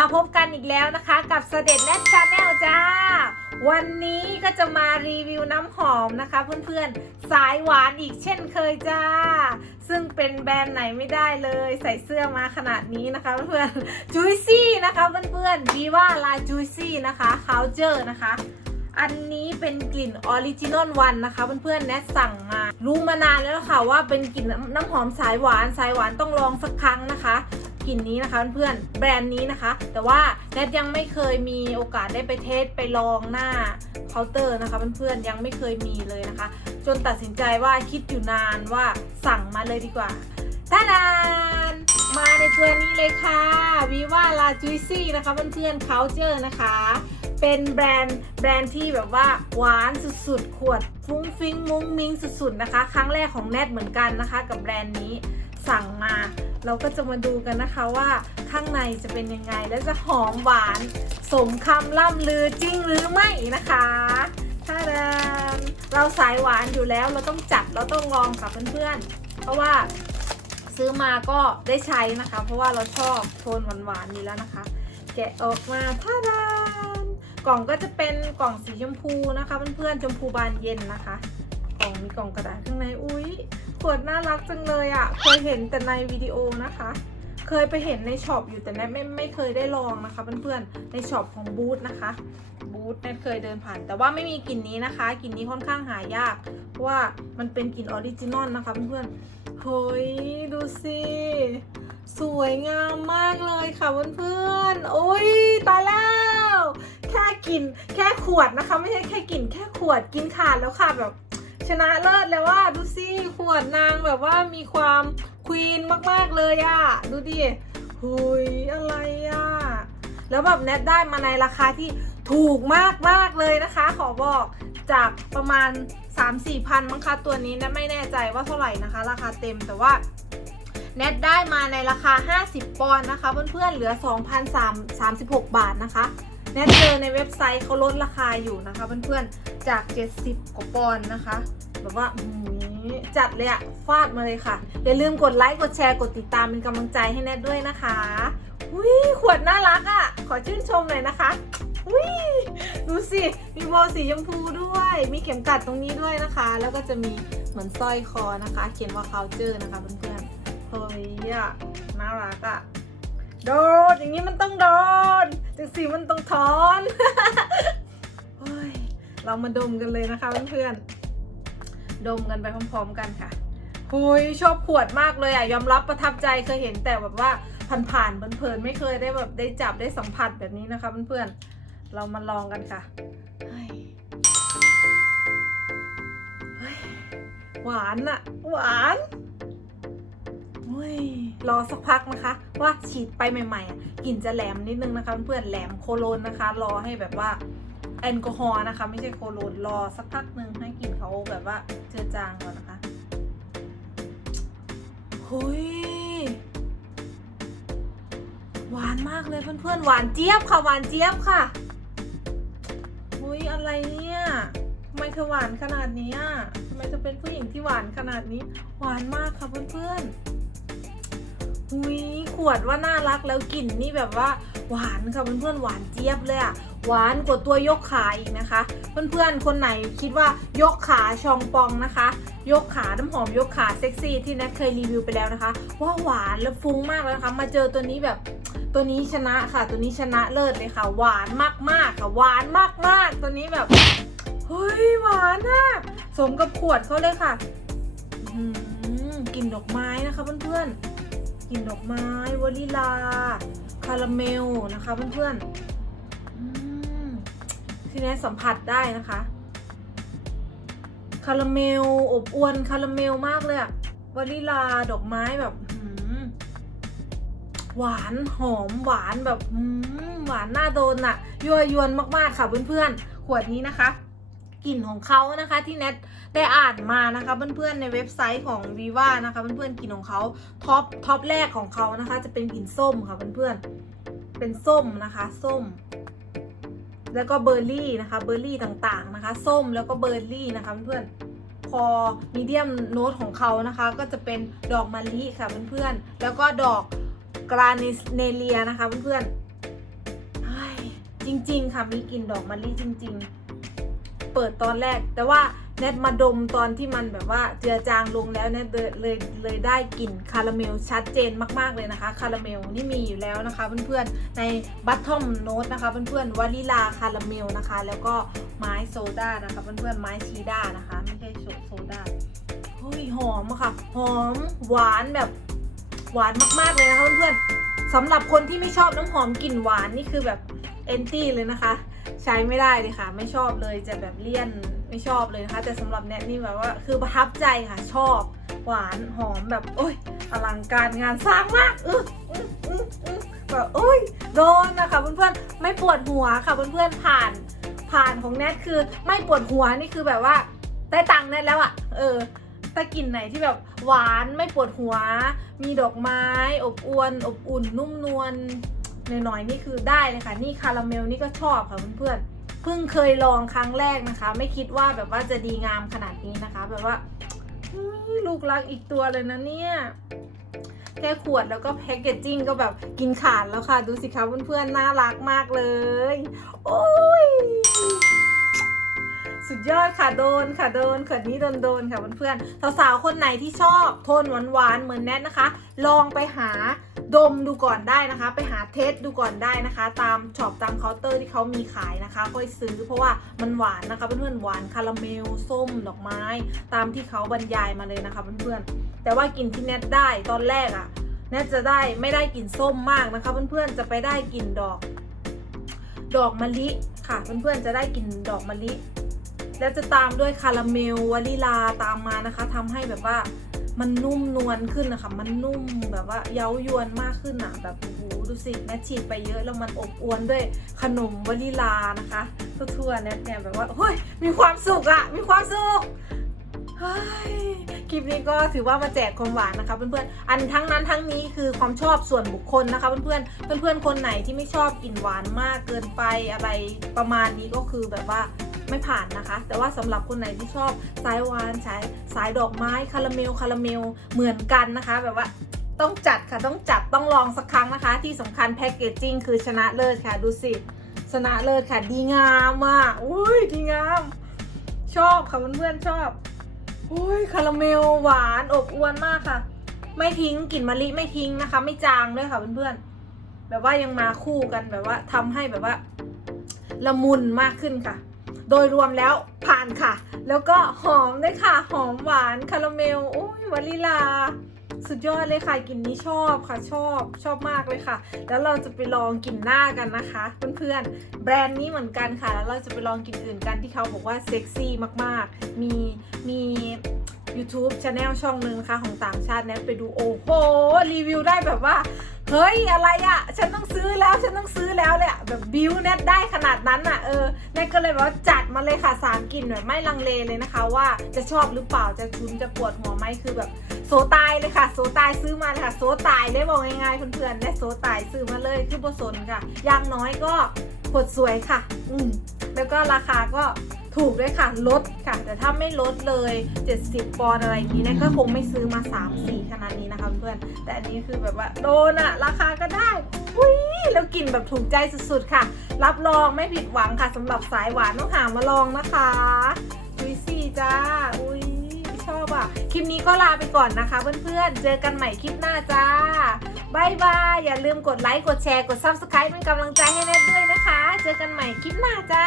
มาพบกันอีกแล้วนะคะกับเสด็จแนทชาแนลจ้า วันนี้ก็จะมารีวิวน้ำหอมนะคะเพื่อนๆ สายหวานอีกเช่นเคยจ้า ซึ่งเป็นแบรนด์ไหนไม่ได้เลยใส่เสื้อมาขนาดนี้นะคะเพื่อนๆจุยซี่นะคะเพื่อนๆวีว่าลาจุยซี่นะคะคาวเจอร์นะคะอันนี้เป็นกลิ่นออริจินอลวันนะคะเพื่อนๆแนทสั่งมา รู้มานานแล้วค่ะว่าเป็นกลิ่นน้ำหอมสายหวานสายหวานต้องลองสักครั้งนะคะ กลิ่นนี้นะคะเพื่อนๆแบรนด์นี้นะคะ แต่ว่าแนทยังไม่เคยมีโอกาสได้ไปเทสไปลองหน้าเคาน์เตอร์นะคะเพื่อนๆยังไม่เคยมีเลยนะคะ จนตัดสินใจว่าคิดอยู่นานว่าสั่งมาเลยดีกว่าตาดานมาในตัวนี้เลยค่ะวีว่าลาจุยซี่นะคะเพื่อนๆเคาเจอร์นะคะเป็นแบรนด์แบรนด์ที่แบบว่าหวานสุดๆ ขวดฟุ้งฟิ้งมุ้งมิ้งสุดๆนะคะ ครั้งแรกของแนทเหมือนกันนะคะ กับแบรนด์นี้ สั่งมา เราก็จะมาดูกันนะคะว่าข้างในจะเป็นยังไงและจะหอมหวาน สมคำล่ำลือจริงหรือไม่นะคะถ้าเราสายหวานอยู่แล้วเราต้องจัดเราต้องลองค่ะเพื่อนๆ เพราะว่าซื้อมาก็ได้ใช้นะคะ เพราะว่าเราชอบโทนหวานๆอยู่แล้วนะคะ แกะออกมาท่าดานกล่องก็จะเป็นกล่องสีชมพูนะคะเพื่อนๆชมพูบานเย็นนะคะ กล่องมีกล่องกระดาษข้างในอุ้ย ขวดน่ารักจังเลยอะ่ะ เคยเห็นแต่ในวิดีโอนะคะ เคยไปเห็นในช็อปอยู่แต่แนทไม่ไม่เคยได้ลองนะคะเพื่อนๆ ในช็อปของบูธนะคะบูธแนทเคยเดินผ่าน แต่ว่าไม่มีกลิ่นนี้นะคะกลิ่นนี้ค่อนข้างหายากเพราะว่ามันเป็นกลิ่นออริจินอลนะคะเพื่อนๆเฮ้ยดูสิสวยงามมากเลยค่ะเพื่อนๆโอ้ยตายแล้ว แค่กลิ่นแค่ขวดนะคะ ไม่ใช่แค่กลิ่นแค่ขวดกินขาดแล้วค่ะแบบ ชนะเลิศแล้วว่าดูสิขวดนางแบบว่ามีความควีนมากๆเลยอะดูดิหุยอะไรอะแล้วแบบแนทได้มาในราคาที่ถูกมากมากๆเลยนะคะ ขอบอกจากประมาณ 3-4พันมั้งคะตัวนี้นะไม่แน่ใจว่าเท่าไหร่นะคะ ราคาเต็มแต่ว่าแนทได้มาในราคา 50 ปอนด์นะคะ เพื่อนๆ เหลือ 2,036 บาทนะคะแนทเจอในเว็บไซต์เขาลดราคาอยู่นะคะ เพื่อนๆ จาก 70 กว่าปอนด์นะคะ แบบว่าจัดเลยอะฟาดมาเลยค่ะ อย่าลืมกดไลค์กดแชร์กดติดตามเป็นกำลังใจให้แนทด้วยนะคะอุ้ขวดน่ารักอะขอชื่นชมหน่อยนะคะอุ้ดูสิมีโบสีชมพูด้วย มีเข็มกัดตรงนี้ด้วยนะคะ แล้วก็จะมีเหมือนสร้อยคอนะคะ เขียนว่า culture นะคะเพื่อนๆเฮ้ยอะน่ารักอะโดนอย่างนี้มันต้องโดนจังสีมันต้องถอนเฮ้ยเรามาดมกันเลยนะคะเพื่อนๆ ดมกันไปพร้อมๆกันค่ะหุยชอบขวดมากเลยอะยอมรับประทับใจเคยเห็นแต่แบบว่าผ่านๆเพลินๆไม่เคยได้แบบได้จับได้สัมผัสแบบนี้นะคะเพื่อนๆเรามาลองกันค่ะหวานอะหวานเฮ้ยรอสักพักนะคะ ว่าฉีดไปใหม่ๆอะกลิ่นจะแหลมนิดนึงนะคะ เพื่อนแหลมโคโลนนะคะ รอให้แบบว่า แอลกอฮอล์นะคะ ไม่ใช่โคโลนรอสักพักหนึ่งให้กลิ่นเขาแบบว่าเจือจางก่อนนะคะหุยหวานมากเลยเพื่อนๆหวานเจี๊ยบค่ะหวานเจี๊ยบค่ะหุยอะไรเนี่ยทำไมเธอหวานขนาดนี้อะทำไมเธอเป็นผู้หญิงที่หวานขนาดนี้ หวานมากค่ะเพื่อนๆอุ้ยขวดว่าน่ารักแล้วกลิ่นนี่แบบว่าหวานค่ะเพื่อนๆหวานเจี๊ยบเลยอะ หวานกว่าตัวยกขาอีกนะคะ เพื่อนๆ คนไหนคิดว่ายกขาชองปองนะคะ ยกขาน้ำหอมยกขาเซ็กซี่ที่แนทเคยรีวิวไปแล้วนะคะ ว่าหวานและฟุ้งมากเลยนะคะ มาเจอตัวนี้แบบตัวนี้ชนะค่ะ ตัวนี้ชนะเลิศเลยค่ะ หวานมากๆค่ะ หวานมากๆ ตัวนี้แบบเฮ้ยหวานอะสมกับขวดเขาเลยค่ะอื้อหือกลิ่นดอกไม้นะคะเพื่อนๆกลิ่นดอกไม้วานิลาคาราเมลนะคะเพื่อนๆ ที่แนทสัมผัสได้นะคะ คาราเมลอบอวนคาราเมลมากเลยอะวานิลาดอกไม้แบบหวานหอมหวานแบบหวานน่าโดนอะยั่วยวนมากๆค่ะเพื่อนๆ ขวดนี้นะคะกลิ่นของเขานะคะที่แนทได้อ่านมานะคะเพื่อนๆในเว็บไซต์ของ viva นะคะเพื่อนๆกลิ่นของเขาท็อปท็อปแรกของเขานะคะ จะเป็นกลิ่นส้มค่ะเพื่อนๆเป็นส้มนะคะ ส้ม แล้วก็เบอร์รี่นะคะเบอร์รี่ต่างๆนะคะ ส้มแล้วก็เบอร์รี่นะคะเพื่อนๆพอมีเดียมโน้ตของเขานะคะ ก็จะเป็นดอกมะลิค่ะเพื่อนๆแล้วก็ดอกกราเนเลียนะคะเพื่อนๆจริง ๆ ค่ะมีกลิ่นดอกมะลิจริง ๆ เปิดตอนแรกแต่ว่า แนทมาดมตอนที่มันแบบว่าเจือจางลงแล้วเนี่ยเลยเลยเลยได้กลิ่นคาราเมลชัดเจนมากๆเลยนะคะคาราเมลนี่มีอยู่แล้วนะคะเพื่อนๆในบัตทอมโนตนะคะเพื่อนๆวานิลาคาราเมลนะคะ แล้วก็ไม้โซดานะคะเพื่อนๆไม้ชีด้านะคะไม่ใช่โซดาเฮ้ยหอมอะค่ะหอมหวานแบบหวานมากๆเลยนะคะเพื่อนๆสำหรับคนที่ไม่ชอบน้ำหอมกลิ่นหวานนี่คือแบบเอนตี้เลยนะคะ ใช้ไม่ได้เลยค่ะ ไม่ชอบเลยจะแบบเลี่ยน ไม่ชอบเลยนะคะแต่สำหรับแนทนี่แบบว่าคือประทับใจค่ะชอบหวานหอมแบบโอ้ยอลังการงานสร้างมากอื้ออื้ออื้ออื้อแบบโอ้ยโดนนะคะเพื่อนๆไม่ปวดหัวค่ะเพื่อนๆผ่านผ่านของแนทคือไม่ปวดหัวนี่คือแบบว่าได้ตังค์แนทแล้วอะ่ะเออถ้ากลิ่นไหนที่แบบหวานไม่ปวดหัว มีดอกไม้ อบอวน อบอุ่น นุ่มนวลหน่อยๆนี่คือได้เลยค่ะ นี่คาราเมลนี่ก็ชอบค่ะเพื่อนๆ เพิ่งเคยลองครั้งแรกนะคะ ไม่คิดว่าแบบว่าจะดีงามขนาดนี้นะคะ แบบว่าลูกรักอีกตัวเลยนะเนี่ยแค่ขวดแล้วก็แพ็กเกจจิ้งก็แบบกินขาดแล้วค่ะ ดูสิคะเพื่อนๆน่ารักมากเลย โอ้ย สุดยอดค่ะโดนค่ะโดนขวดนี้โดนโดนค่ะเพื่อนๆสาวๆคนไหนที่ชอบโทนหวานๆเหมือนแนทนะคะ ลองไปหาดมดูก่อนได้นะคะ ไปหาเทสดูก่อนได้นะคะ ตามช็อปตามเคาน์เตอร์ที่เขามีขายนะคะ ค่อยซื้อเพราะว่ามันหวานนะคะเพื่อนๆหวานคาราเมลส้มดอกไม้ ตามที่เขาบรรยายมาเลยนะคะเพื่อนๆแต่ว่ากลิ่นที่แนทได้ตอนแรกอะ่ะแนทจะได้ไม่ได้กลิ่นส้มมากนะคะ เพื่อนๆจะไปได้กลิ่นดอก ดอกมะลิค่ะเพื่อนๆจะได้กลิ่นดอกมะลิ แล้วจะตามด้วยคาราเมลวานิลาตามมานะคะทำให้แบบว่ามันนุ่มนวลขึ้นนะคะ มันนุ่มแบบว่าเย้ายวนมากขึ้นอะแบบโอ้โหดูสิแนทฉีดไปเยอะแล้วมันอบอวนด้วยขนมวานิลานะคะทั่วๆแนทเนี่ยแบบว่าเฮ้ยมีความสุขอะมีความสุขคลิปนี้ก็ถือว่ามาแจกความหวานนะคะเพื่อนๆ อันทั้งนั้นทั้งนี้คือความชอบส่วนบุคคลนะคะเพื่อนๆ เพื่อนๆ คนไหนที่ไม่ชอบกลิ่นหวานมากเกินไปอะไรประมาณนี้ก็คือแบบว่า ไม่ผ่านนะคะ แต่ว่าสำหรับคนไหนที่ชอบสายหวานสายสายดอกไม้คาราเมลคาราเมลเหมือนกันนะคะ แบบว่าต้องจัดค่ะต้องจัดต้องลองสักครั้งนะคะ ที่สำคัญแพคเกจจิ้งคือชนะเลิศค่ะดูสิชนะเลิศค่ะดีงามอะอุ้ยดีงาม ชอบค่ะเพื่อนๆชอบอุ้ยคาราเมลหวานอบอวนมากค่ะ ไม่ทิ้งกลิ่นมะลิไม่ทิ้งนะคะ ไม่จางด้วยค่ะเพื่อนๆแบบว่ายังมาคู่กันแบบว่าทำให้แบบว่า ละมุนมากขึ้นค่ะ โดยรวมแล้วผ่านค่ะ แล้วก็หอมด้วยค่ะ หอมหวานคาราเมลโอ้ยวานิลา สุดยอดเลยค่ะกลิ่นนี้ชอบค่ะชอบชอบมากเลยค่ะ แล้วเราจะไปลองกลิ่นหน้ากันนะคะ เพื่อนๆแบรนด์นี้เหมือนกันค่ะ แล้วเราจะไปลองกลิ่นอื่นกันที่เขาบอกว่าเซ็กซี่มากๆ มีมี YouTube Channel ช่องหนึ่งนะคะของต่างชาตินทไปดูโอ้โหรีวิวได้แบบว่า เฮ้ยอะไรอะ่ะ ฉันต้องซื้อแล้วฉันต้องซื้อแล้วเลยอะแบบบิวเน็ตได้ขนาดนั้นอะ่ะเออเน็ตก็เลยแบบว่าจัดมาเลยค่ะสามกลิ่นแบบไม่ลังเลเลยนะคะ ว่าจะชอบหรือเปล่าจะชุนจะปวดหัวไหมคือแบบโซตายเลยค่ะ โซตายซื้อมาเลยค่ะ โซตายเลยบอกง่ายๆเพื่อนๆได้โซตายซื้อมาเลยคือบสนค่ะอย่างน้อยก็ผดสวยค่ะ อืมแล้วก็ราคาก็ ถูกด้วยค่ะลดค่ะ แต่ถ้าไม่ลดเลย 70 ปอนอะไรนี้เนะก็คงไม่ซื้อมา 3 4ขนาดนี้นะคะเพื่อน แต่อันนี้คือแบบว่าโดนอะราคาก็ได้อุ้ยแล้วกลิ่นแบบถูกใจสุดๆค่ะ รับรองไม่ผิดหวังค่ะสำหรับสายหวานต้องหามาลองนะคะดุยซี่จ้าอุ้ยชอบอะคลิปนี้ก็ลาไปก่อนนะคะเพื่อนๆ เจอกันใหม่คลิปหน้าจ้าบายบาย อย่าลืมกดไลค์ กดแชร์ กด Subscribe เป็นกำลังใจให้แนทด้วยนะคะ เจอกันใหม่คลิปหน้าจ้า